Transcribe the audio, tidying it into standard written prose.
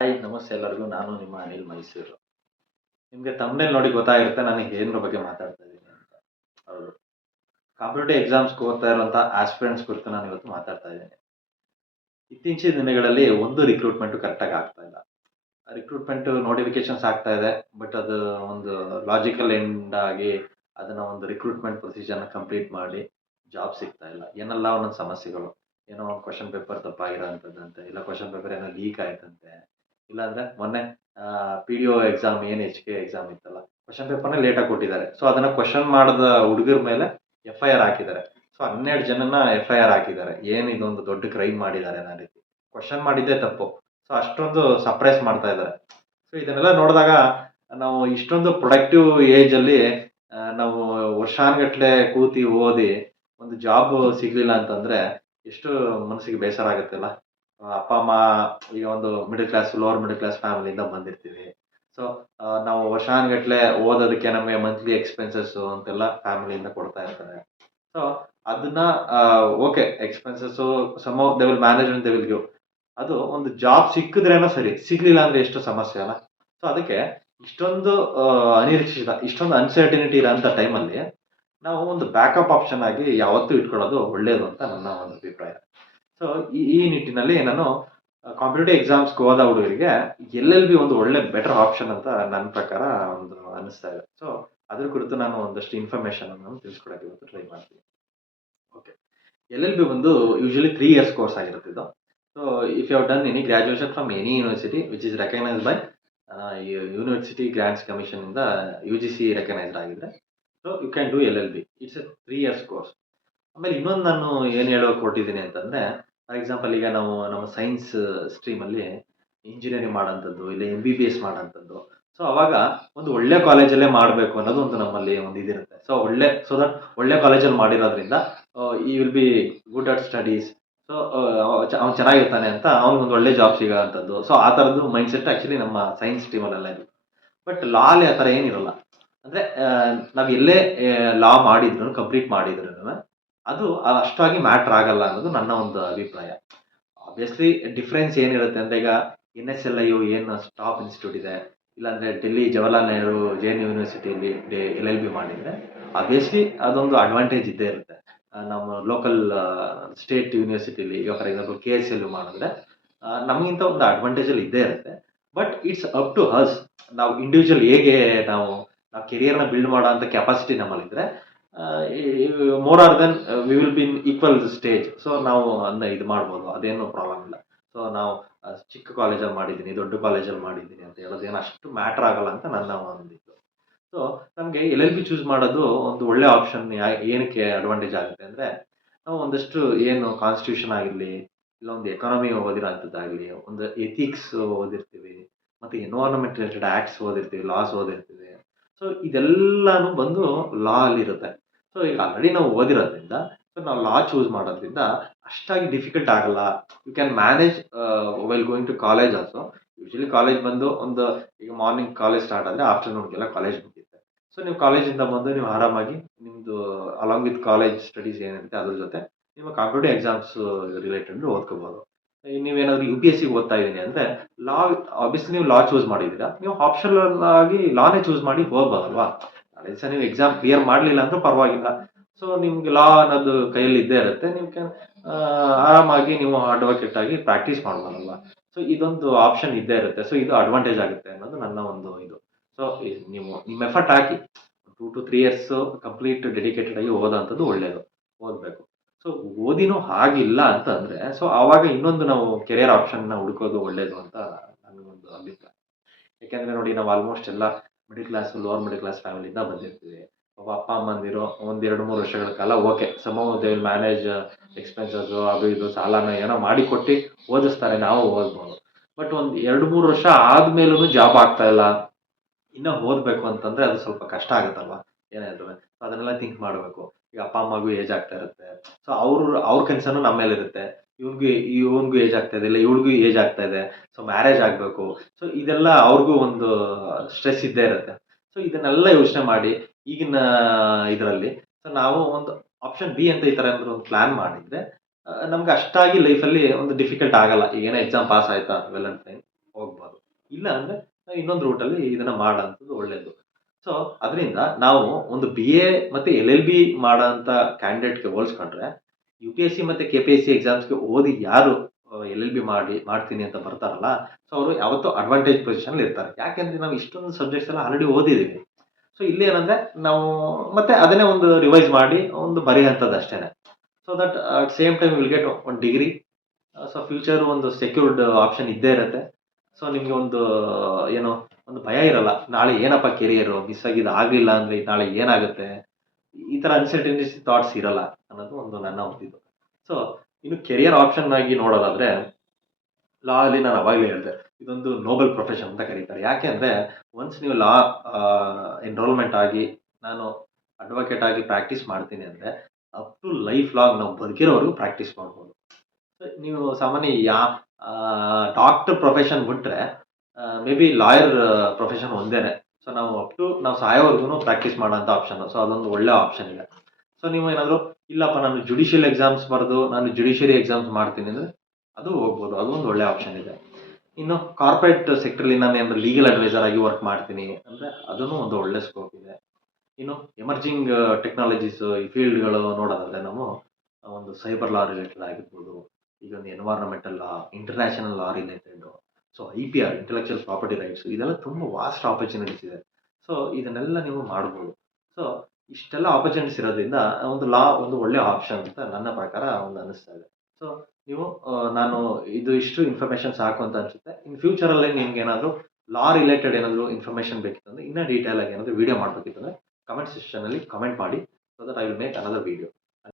Hi ನಮಸ್ತೆ ಎಲ್ಲರಿಗೂ. ನಾನು ನಿಮ್ಮ ಅನಿಲ್ ಮೈಸೂರು. ನಿಮಗೆ ತಮ್ಮನೇಲಿ ನೋಡಿ ಗೊತ್ತಾಗಿರುತ್ತೆ ನಾನು ಏನರ ಬಗ್ಗೆ ಮಾತಾಡ್ತಾ ಇದ್ದೀನಿ ಅಂತ. ಹೌದು. ಕಾಂಪಿಟೇಟಿವ್ ಎಕ್ಸಾಮ್ಸ್‌ಗೆ ಓದ್ತಾ ಇರುವಂಥ ಆಸ್ಪಿರೆಂಟ್ಸ್ ಕುರಿತು ನಾನು ಇವತ್ತು ಮಾತಾಡ್ತಾ ಇದ್ದೀನಿ. ಇತ್ತೀಚಿನ ದಿನಗಳಲ್ಲಿ ಒಂದು ರಿಕ್ರೂಟ್ಮೆಂಟು ಕರೆಕ್ಟಾಗಿ ಆಗ್ತಾ ಇಲ್ಲ. ರಿಕ್ರೂಟ್ಮೆಂಟ್ ನೋಟಿಫಿಕೇಶನ್ಸ್ ಆಗ್ತಾ ಇದೆ. ಬಟ್ ಅದು ಒಂದು ಲಾಜಿಕಲ್ ಎಂಡ್ ಆಗಿ ಅದನ್ನ ಒಂದು ರಿಕ್ರೂಟ್ಮೆಂಟ್ ಪ್ರೊಸೀಜರ್‌ನ ಕಂಪ್ಲೀಟ್ ಮಾಡಿ ಜಾಬ್ ಸಿಗ್ತಾ ಇಲ್ಲ. ಏನೆಲ್ಲ ಒಂದೊಂದು ಸಮಸ್ಯೆಗಳು. ಏನೋ ಒಂದು ಕ್ವೆಷನ್ ಪೇಪರ್ ತಪ್ಪಾಗಿರೋಂಥದ್ದಂತೆ, ಇಲ್ಲ ಕ್ವೆಷನ್ ಪೇಪರ್ ಏನೋ ಲೀಕ್ ಆಯ್ತಂತೆ. ಇಲ್ಲಾಂದ್ರೆ ಮೊನ್ನೆ PDO ಎಕ್ಸಾಮ್ ಏನು HK ಎಕ್ಸಾಮ್ ಇತ್ತಲ್ಲ, ಕ್ವೆಷನ್ ಪೇಪರ್‌ನ ಲೇಟಾಗಿ ಕೊಟ್ಟಿದ್ದಾರೆ. ಸೊ ಅದನ್ನ ಕ್ವೆಷನ್ ಮಾಡದ ಹುಡುಗರ ಮೇಲೆ FIR ಹಾಕಿದ್ದಾರೆ. ಸೊ 12 ಜನನ FIR ಹಾಕಿದ್ದಾರೆ. ಏನು ಇದೊಂದು ದೊಡ್ಡ ಕ್ರೈಮ್ ಮಾಡಿದ್ದಾರೆ ಅನ್ನೋ ರೀತಿ. ಕ್ವೆಷನ್ ಮಾಡಿದ್ದೇ ತಪ್ಪು. ಸೊ ಅಷ್ಟೊಂದು ಸಪ್ರೆಸ್ ಮಾಡ್ತಾ ಇದ್ದಾರೆ. ಸೊ ಇದನ್ನೆಲ್ಲ ನೋಡಿದಾಗ ನಾವು ಇಷ್ಟೊಂದು ಪ್ರೊಡಕ್ಟಿವ್ ಏಜಲ್ಲಿ ನಾವು ವರ್ಷಾನುಗಟ್ಲೆ ಕೂತಿ ಓದಿ ಒಂದು ಜಾಬ್ ಸಿಗ್ಲಿಲ್ಲ ಅಂತಂದ್ರೆ ಎಷ್ಟು ಮನಸ್ಸಿಗೆ ಬೇಸರ ಆಗುತ್ತಲ್ಲ. ಅಪ್ಪ ಅಮ್ಮ ಈಗ ಒಂದು middle class, lower middle class ಫ್ಯಾಮಿಲಿಯಿಂದ ಬಂದಿರ್ತೀವಿ. ಸೊ ನಾವು ವರ್ಷಾನುಗಟ್ಲೆ ಓದೋದಕ್ಕೆ ನಮಗೆ ಮಂತ್ಲಿ ಎಕ್ಸ್‌ಪೆನ್ಸಸ್ ಅಂತೆಲ್ಲ ಫ್ಯಾಮಿಲಿಯಿಂದ ಕೊಡ್ತಾ ಇರ್ತಾರೆ. ಸೊ ಅದನ್ನ okay, expenses somehow they will manage and they will give. ಅದು ಒಂದು ಜಾಬ್ ಸಿಕ್ಕಿದ್ರೇನೋ ಸರಿ, ಸಿಗ್ಲಿಲ್ಲ ಅಂದ್ರೆ ಎಷ್ಟು ಸಮಸ್ಯೆ ಅಲ್ಲ. ಸೊ ಅದಕ್ಕೆ ಇಷ್ಟೊಂದು ಅನಿರೀಕ್ಷಿತ, ಇಷ್ಟೊಂದು ಅನ್ಸರ್ಟಿನಿಟಿ ಇರೋಂಥ ಟೈಮಲ್ಲಿ ನಾವು ಒಂದು ಬ್ಯಾಕಪ್ ಆಪ್ಷನ್ ಆಗಿ ಯಾವತ್ತೂ ಇಟ್ಕೊಳ್ಳೋದು ಒಳ್ಳೇದು ಅಂತ ನನ್ನ ಒಂದು ಅಭಿಪ್ರಾಯ. ಸೊ ಈ ಈ ನಿಟ್ಟಿನಲ್ಲಿ ನಾನು ಕಾಂಪಿಟೇಟಿವ್ ಎಕ್ಸಾಮ್ಸ್‌ಗೆ ಹೋದ ಹುಡುಗರಿಗೆ LLB ಒಂದು ಒಳ್ಳೆ ಬೆಟರ್ ಆಪ್ಷನ್ ಅಂತ ನನ್ನ ಪ್ರಕಾರ ಒಂದು ಅನಿಸ್ತಾ ಇದೆ. ಸೊ ಅದ್ರ ಕುರಿತು ನಾನು ಒಂದಷ್ಟು ಇನ್ಫಾರ್ಮೇಷನ್ ಅನ್ನು ತಿಳಿಸ್ಕೊಡಕ್ಕೆ ಇವತ್ತು ಟ್ರೈ ಮಾಡ್ತೀನಿ. ಓಕೆ. LLB ಬಂದು ಯೂಶುವಲಿ 3 ಇಯರ್ಸ್ ಕೋರ್ಸ್ ಆಗಿರುತ್ತೆ ಇದು. So if you have done any graduation from any university which is recognised by University Grants Commission ಇಂದ UGC ರೆಕಗ್ನೈಸ್ಡ್ ಆಗಿದ್ರೆ so you can do LLB. It's a 3 years course. ಆಮೇಲೆ ಇನ್ನೊಂದು ನಾನು ಏನು ಹೇಳೋಕೆ ಹೊರಟಿದ್ದೀನಿ ಅಂತಂದ್ರೆ, ಫಾರ್ ಎಕ್ಸಾಂಪಲ್ ಈಗ ನಾವು ನಮ್ಮ ಸೈನ್ಸ್ ಸ್ಟ್ರೀಮಲ್ಲಿ ಇಂಜಿನಿಯರಿಂಗ್ ಮಾಡೋಂಥದ್ದು, ಇಲ್ಲ MBBS ಮಾಡೋಂಥದ್ದು. ಸೊ ಅವಾಗ ಒಂದು ಒಳ್ಳೆ ಕಾಲೇಜಲ್ಲೇ ಮಾಡಬೇಕು ಅನ್ನೋದು ಒಂದು ನಮ್ಮಲ್ಲಿ ಒಂದು ಇದಿರುತ್ತೆ. ಸೊ ಸೊ ದಟ್ ಒಳ್ಳೆ ಕಾಲೇಜಲ್ಲಿ ಮಾಡಿರೋದ್ರಿಂದ ಈ will be good at studies. So ಅವ್ನು ಚೆನ್ನಾಗಿರ್ತಾನೆ ಅಂತ ಅವ್ನಿಗೊಂದು ಒಳ್ಳೆ ಜಾಬ್ ಸಿಗೋಂಥದ್ದು. ಸೊ ಆ ಥರದ್ದು ಮೈಂಡ್‌ಸೆಟ್ ಆ್ಯಕ್ಚುಲಿ ನಮ್ಮ ಸೈನ್ಸ್ ಸ್ಟ್ರೀಮಲ್ಲೆಲ್ಲ ಇರುತ್ತೆ. ಬಟ್ ಲಾ ಅಲ್ಲಿ ಆ ಥರ ಏನಿರಲ್ಲ. ಅಂದ್ರೆ ನಾವು ಎಲ್ಲೇ ಲಾ ಮಾಡಿದ್ರು, ಕಂಪ್ಲೀಟ್ ಮಾಡಿದ್ರುನು ಅದು ಅಷ್ಟಾಗಿ ಮ್ಯಾಟರ್ ಆಗಲ್ಲ ಅನ್ನೋದು ನನ್ನ ಒಂದು ಅಭಿಪ್ರಾಯ. ಆಬ್ವಿಯಸ್ಲಿ ಡಿಫರೆನ್ಸ್ ಏನಿರುತ್ತೆ ಅಂದ್ರೆ ಈಗ NSLIU ಏನು ಟಾಪ್ ಇನ್ಸ್ಟಿಟ್ಯೂಟ್ ಇದೆ, ಇಲ್ಲಾಂದ್ರೆ ಡೆಲ್ಲಿ ಜವಾಹರ್ಲಾಲ್ ನೆಹರು ಜೈನ್ ಯೂನಿವರ್ಸಿಟಿಯಲ್ಲಿ LLB ಮಾಡಿದ್ರೆ ಆಬ್ವಿಯಸ್ಲಿ ಅದೊಂದು ಅಡ್ವಾಂಟೇಜ್ ಇದ್ದೇ ಇರುತ್ತೆ. ನಮ್ಮ ಲೋಕಲ್ ಸ್ಟೇಟ್ ಯೂನಿವರ್ಸಿಟಿಲಿ ಈಗ ಫಾರ್ ಎಕ್ಸಾಂಪಲ್ KSLU ಮಾಡಿದ್ರೆ ನಮಗಿಂತ ಒಂದು ಅಡ್ವಾಂಟೇಜ್ ಅಲ್ಲಿ ಇದ್ದೇ ಇರುತ್ತೆ. But it's up to us. ನಾವು ಇಂಡಿವಿಜುವಲ್ ಹೇಗೆ ನಾವು ಕೆರಿಯರ್‌ನ ಬಿಲ್ಡ್ ಮಾಡೋ ಅಂತ ಕೆಪಾಸಿಟಿ ನಮ್ಮಲ್ಲಿದ್ರೆ more or then we will be in equal stage. So ನಾವು ಅದನ್ನ ಇದು ಮಾಡ್ಬೋದು. ಅದೇನು ಪ್ರಾಬ್ಲಮ್ ಇಲ್ಲ. ಸೊ ನಾವು ಚಿಕ್ಕ ಕಾಲೇಜಲ್ಲಿ ಮಾಡಿದ್ದೀನಿ, ದೊಡ್ಡ ಕಾಲೇಜಲ್ಲಿ ಮಾಡಿದ್ದೀನಿ ಅಂತ ಹೇಳೋದೇನು ಅಷ್ಟು ಮ್ಯಾಟರ್ ಆಗಲ್ಲ ಅಂತ ನನ್ನ ಒಂದು ಇದು. ಸೊ ನಮಗೆ LLB ಚೂಸ್ ಮಾಡೋದು ಒಂದು ಒಳ್ಳೆ ಆಪ್ಷನ್. ಏನಕ್ಕೆ ಅಡ್ವಾಂಟೇಜ್ ಆಗುತ್ತೆ ಅಂದ್ರೆ, ನಾವು ಒಂದಷ್ಟು ಏನು ಕಾನ್ಸ್ಟಿಟ್ಯೂಷನ್ ಆಗಿರಲಿ, ಇಲ್ಲ ಒಂದು ಎಕಾನಮಿ ಓದಿರೋಂಥದ್ದಾಗಲಿ, ಒಂದು ಎಥಿಕ್ಸ್ ಓದಿರ್ತೀವಿ, ಮತ್ತೆ ಎನ್ವೈರನ್ಮೆಂಟ್ ರಿಲೇಟೆಡ್ ಆಕ್ಟ್ಸ್ ಓದಿರ್ತೀವಿ, ಲಾಸ್ ಓದಿರ್ತೀವಿ. ಸೊ ಇದೆಲ್ಲಾನು ಬಂದು ಲಾ ಅಲ್ಲಿರುತ್ತೆ. ಸೊ ಈಗ ಆಲ್ರೆಡಿ ನಾವು ಓದಿರೋದ್ರಿಂದ ಸೊ ನಾವು ಲಾ ಚೂಸ್ ಮಾಡೋದ್ರಿಂದ ಅಷ್ಟಾಗಿ ಡಿಫಿಕಲ್ಟ್ ಆಗಲ್ಲ. You can manage while going to college also. Usually college ಬಂದು ಒಂದು ಈಗ ಮಾರ್ನಿಂಗ್ ಕಾಲೇಜ್ ಸ್ಟಾರ್ಟ್ ಆದರೆ ಆಫ್ಟರ್ನೂನ್ಗೆಲ್ಲ ಕಾಲೇಜ್ ಮುಗಿಯುತ್ತೆ. ಸೊ ನೀವು ಕಾಲೇಜಿಂದ ಬಂದು ನೀವು ಆರಾಮಾಗಿ ನಿಮ್ಮದು ಅಲಾಂಗ್ ವಿತ್ ಕಾಲೇಜ್ ಸ್ಟಡೀಸ್ ಏನಿರುತ್ತೆ ಅದ್ರ ಜೊತೆ ನಿಮ್ಮ ಕಾಂಪಿಟೇಟಿವ್ ಎಕ್ಸಾಮ್ಸ್ ರಿಲೇಟೆಡ್ ಓದ್ಕೋಬೋದು. ನೀವೇನಾದ್ರು UPSC ಓದ್ತಾ ಇದ್ದೀನಿ ಅಂದ್ರೆ ಲಾ, ಆಬ್ವಿಯಸ್ಲಿ ನೀವು ಲಾ ಚೂಸ್ ಮಾಡಿದ್ದೀರಾ, ನೀವು ಆಪ್ಷನಲ್ ಆಗಿ ಲಾನೇ ಚೂಸ್ ಮಾಡಿ ಹೋಗ್ಬೋದಲ್ವಾ. ನಾಳೆ ದಿವಸ ನೀವು ಎಕ್ಸಾಮ್ ಕ್ಲಿಯರ್ ಮಾಡಲಿಲ್ಲ ಅಂದ್ರೂ ಪರವಾಗಿಲ್ಲ. ಸೊ ನಿಮ್ಗೆ ಲಾ ಅನ್ನೋದು ಕೈಯಲ್ಲಿ ಇದ್ದೇ ಇರುತ್ತೆ. ನೀವು ಕ್ಯಾನ್ ಆರಾಮಾಗಿ ನೀವು ಅಡ್ವೊಕೇಟ್ ಆಗಿ ಪ್ರಾಕ್ಟೀಸ್ ಮಾಡ್ಬೋದಲ್ವಾ. ಸೊ ಇದೊಂದು ಆಪ್ಷನ್ ಇದ್ದೇ ಇರುತ್ತೆ. ಸೊ ಇದು ಅಡ್ವಾಂಟೇಜ್ ಆಗುತ್ತೆ ಅನ್ನೋದು ನನ್ನ ಒಂದು ಇದು. ಸೊ ನೀವು ನಿಮ್ಮ effort hockey 2 to 3 years complete dedicated ಆಗಿ ಓದೋಂಥದ್ದು ಒಳ್ಳೇದು. ಓದಬೇಕು. ಸೊ ಓದಿನೂ ಆಗಿಲ್ಲ ಅಂತ ಅಂದ್ರೆ ಸೊ ಆವಾಗ ಇನ್ನೊಂದು ನಾವು ಕೆರಿಯರ್ ಆಪ್ಷನ್‌ನ ಹುಡುಕೋದು ಒಳ್ಳೇದು ಅಂತ ನನಗೊಂದು ಅಭಿಪ್ರಾಯ. ಯಾಕೆಂದ್ರೆ ನೋಡಿ ನಾವು ಆಲ್ಮೋಸ್ಟ್ ಎಲ್ಲ middle class, lower middle class ಫ್ಯಾಮಿಲಿಯಿಂದ ಬಂದಿರ್ತೀವಿ. ಒಬ್ಬ ಅಪ್ಪ ಅಮ್ಮಂದಿರು ಒಂದು 2, 3 ವರ್ಷಗಳ ಕಾಲ okay, somehow they will manage expenses ಅದು ಇದು ಸಾಲನ ಏನೋ ಮಾಡಿಕೊಟ್ಟು ಓದಿಸ್ತಾರೆ, ನಾವು ಓದ್ಬೋದು. ಬಟ್ ಒಂದು 2, 3 ವರ್ಷ ಆದ್ಮೇಲೂನು ಜಾಬ್ ಆಗ್ತಾ ಇಲ್ಲ, ಇನ್ನ ಓದ್ಬೇಕು ಅಂತಂದ್ರೆ ಅದು ಸ್ವಲ್ಪ ಕಷ್ಟ ಆಗುತ್ತಲ್ವಾ ಏನೇ ಆದ್ರೂವೆ. ಸೊ ಅದನ್ನೆಲ್ಲ ಥಿಂಕ್ ಮಾಡಬೇಕು. ಈಗ ಅಪ್ಪ ಅಮ್ಮಗೂ ಏಜ್ ಆಗ್ತಾ ಇರುತ್ತೆ. ಸೊ ಅವ್ರ ಕನ್ಸರ್ನು ನಮ್ಮ ಮೇಲಿರುತ್ತೆ. ಇವ್ನಿಗೂ ಏಜ್ ಆಗ್ತಾ ಇದೆ, ಇಲ್ಲ ಇವಳಿಗೂ ಏಜ್ ಆಗ್ತಾ ಇದೆ. ಸೊ ಮ್ಯಾರೇಜ್ ಆಗಬೇಕು. ಸೊ ಇದೆಲ್ಲ ಅವ್ರಿಗೂ ಒಂದು ಸ್ಟ್ರೆಸ್ ಇದ್ದೇ ಇರುತ್ತೆ. ಸೊ ಇದನ್ನೆಲ್ಲ ಯೋಚನೆ ಮಾಡಿ ಈಗಿನ ಇದರಲ್ಲಿ ಸೊ ನಾವು ಒಂದು ಆಪ್ಷನ್ ಬಿ ಅಂತ ಈ ಥರ ಏನಾದ್ರು ಒಂದು ಪ್ಲಾನ್ ಮಾಡಿದ್ರೆ ನಮ್ಗೆ ಅಷ್ಟಾಗಿ ಲೈಫಲ್ಲಿ ಒಂದು ಡಿಫಿಕಲ್ಟ್ ಆಗಲ್ಲ. ಈಗ ಏನೋ ಎಕ್ಸಾಮ್ ಪಾಸ್ ಆಯ್ತಾ ವೆಲ್ ಅಂಡ್ ಫೈನ್ ಹೋಗ್ಬೋದು. ಇಲ್ಲ ಅಂದರೆ ಇನ್ನೊಂದು ರೂಟಲ್ಲಿ ಇದನ್ನು ಮಾಡೋಂಥದ್ದು ಒಳ್ಳೆಯದು. ಸೊ ಅದರಿಂದ ನಾವು ಒಂದು BA ಮತ್ತು LLB ಮಾಡೋಂಥ ಕ್ಯಾಂಡಿಡೇಟ್‌ಗೆ ಹೋಲಿಸ್ಕೊಂಡ್ರೆ UPSC ಮತ್ತು KPSC ಎಕ್ಸಾಮ್ಸ್‌ಗೆ ಓದಿ ಯಾರು LLB ಮಾಡ್ತೀನಿ ಅಂತ ಬರ್ತಾರಲ್ಲ, ಸೊ ಅವರು ಯಾವತ್ತೂ ಅಡ್ವಾಂಟೇಜ್ ಪೊಸಿಷನಲ್ಲಿ ಇರ್ತಾರೆ. ಯಾಕೆಂದ್ರೆ ನಾವು ಇಷ್ಟೊಂದು ಸಬ್ಜೆಕ್ಟ್ಸ್ ಎಲ್ಲ ಆಲ್ರೆಡಿ ಓದಿದ್ದೀವಿ. ಸೊ ಇಲ್ಲಿ ಏನಂದ್ರೆ ನಾವು ಮತ್ತೆ ಅದನ್ನೇ ಒಂದು ರಿವೈಸ್ ಮಾಡಿ ಒಂದು ಬರೆಯುವಂಥದ್ದು ಅಷ್ಟೇನೆ. So that at same time will get ಒಂದು ಡಿಗ್ರಿ. ಸೊ ಫ್ಯೂಚರ್ ಒಂದು ಸೆಕ್ಯೂರ್ಡ್ ಆಪ್ಷನ್ ಇದ್ದೇ ಇರುತ್ತೆ. ಸೊ ನಿಮಗೆ ಒಂದು ಏನು ಒಂದು ಭಯ ಇರಲ್ಲ. ನಾಳೆ ಏನಪ್ಪ ಕೆರಿಯರು ಮಿಸ್ ಆಗಿದ್ದು ಆಗಲಿಲ್ಲ ಅಂದ್ರೆ ನಾಳೆ ಏನಾಗುತ್ತೆ? ಈ ಥರ ಅನ್ಸರ್ಟನಿಟೀಸ್ ಥಾಟ್ಸ್ ಇರಲ್ಲ ಅನ್ನೋದು ಒಂದು ನನ್ನ ಒಂದು ಇದು. ಸೊ ಇನ್ನು ಕೆರಿಯರ್ ಆಪ್ಷನ್ ಆಗಿ ನೋಡೋದಾದ್ರೆ ಲಾ ಅಲ್ಲಿ ನಾನು ಅವಾಗಲೇ ಹೇಳಿದೆ. ಇದೊಂದು ನೋಬಲ್ ಪ್ರೊಫೆಷನ್ ಅಂತ ಕರೀತಾರೆ. ಯಾಕೆ ಅಂದ್ರೆ ಒನ್ಸ್ ನೀವು ಲಾ ಎನ್ರೋಲ್ಮೆಂಟ್ ಆಗಿ ನಾನು ಅಡ್ವೊಕೇಟ್ ಆಗಿ ಪ್ರಾಕ್ಟೀಸ್ ಮಾಡ್ತೀನಿ ಅಂದ್ರೆ ಅಪ್ ಟು ಲೈಫ್ ಲಾಂಗ್ ನಾವು ಬದುಕಿರೋವರೆಗೂ ಪ್ರಾಕ್ಟೀಸ್ ಮಾಡ್ಬೋದು. ನೀವು ಸಾಮಾನ್ಯ ಡಾಕ್ಟರ್ ಪ್ರೊಫೆಷನ್ ಬಿಟ್ರೆ ಮೇ ಬಿ ಲಾಯರ್ ಪ್ರೊಫೆಷನ್ ಒಂದೇನೆ. ಸೊ ನಾವು ಅಪ್ ಟು ನಾವು ಸಾಯೋವರೆಗೂ ಪ್ರಾಕ್ಟೀಸ್ ಮಾಡೋಂಥ ಆಪ್ಷನ್. ಸೊ ಅದೊಂದು ಒಳ್ಳೆ ಆಪ್ಷನ್ ಇದೆ. ಸೊ ನೀವು ಏನಾದರೂ ಇಲ್ಲಪ್ಪ ನಾನು ಜುಡಿಷಿಯಲ್ ಎಕ್ಸಾಮ್ಸ್ ಬರೆದು ನಾನು ಜುಡಿಷಿಯರಿ ಎಕ್ಸಾಮ್ಸ್ ಮಾಡ್ತೀನಿ ಅಂದರೆ ಅದು ಹೋಗ್ಬೋದು. ಅದು ಒಂದು ಒಳ್ಳೆ ಆಪ್ಷನ್ ಇದೆ. ಇನ್ನು ಕಾರ್ಪೊರೇಟ್ ಸೆಕ್ಟರ್ಲಿ ನಾನು ಏನಾದ್ರು ಲೀಗಲ್ ಅಡ್ವೈಸರ್ ಆಗಿ ವರ್ಕ್ ಮಾಡ್ತೀನಿ ಅಂದರೆ ಅದೂ ಒಂದು ಒಳ್ಳೆ ಸ್ಕೋಪ್ ಇದೆ. ಇನ್ನು ಎಮರ್ಜಿಂಗ್ ಟೆಕ್ನಾಲಜೀಸ್ ಈ ಫೀಲ್ಡ್ಗಳು ನೋಡೋದಾದ್ರೆ ನಾವು ಒಂದು ಸೈಬರ್ ಲಾ ರಿಲೇಟೆಡ್ ಆಗಿರ್ಬೋದು, ಈಗ ಒಂದು environmental law, international law related, so IPR intellectual property rights ಇದೆಲ್ಲ ತುಂಬ ವಾಸ್ಟ್ ಆಪರ್ಚುನಿಟೀಸ್ ಇದೆ. ಸೊ ಇದನ್ನೆಲ್ಲ ನೀವು ಮಾಡ್ಬೋದು. ಸೊ ಇಷ್ಟೆಲ್ಲ ಆಪರ್ಚುನಿಟೀಸ್ ಇರೋದ್ರಿಂದ ಒಂದು ಲಾ ಒಂದು ಒಳ್ಳೆ ಆಪ್ಷನ್ ಅಂತ ನನ್ನ ಪ್ರಕಾರ ಒಂದು ಅನ್ನಿಸ್ತಾ ಇದೆ. ಸೊ ನೀವು ನಾನು ಇದು ಇಷ್ಟು ಇನ್ಫಾರ್ಮೇಷನ್ ಸಾಕು ಅಂತ ಅನ್ಸುತ್ತೆ. ಇನ್ ಫ್ಯೂಚರಲ್ಲಿ ನಿಮ್ಗೆ ಏನಾದರೂ ಲಾ ರಿಲೇಟೆಡ್ ಏನಾದರೂ ಇನ್ಫಾರ್ಮೇಷನ್ ಬೇಕಿತ್ತಂದ್ರೆ ಇನ್ನೂ ಡೀಟೇಲ್ ಆಗಿ ಏನಾದರೂ ವಿಡಿಯೋ ಮಾಡಬೇಕಿತ್ತಂದ್ರೆ ಕಮೆಂಟ್ ಸೆಕ್ಷನಲ್ಲಿ ಕಮೆಂಟ್ ಮಾಡಿ. So that I will make another video.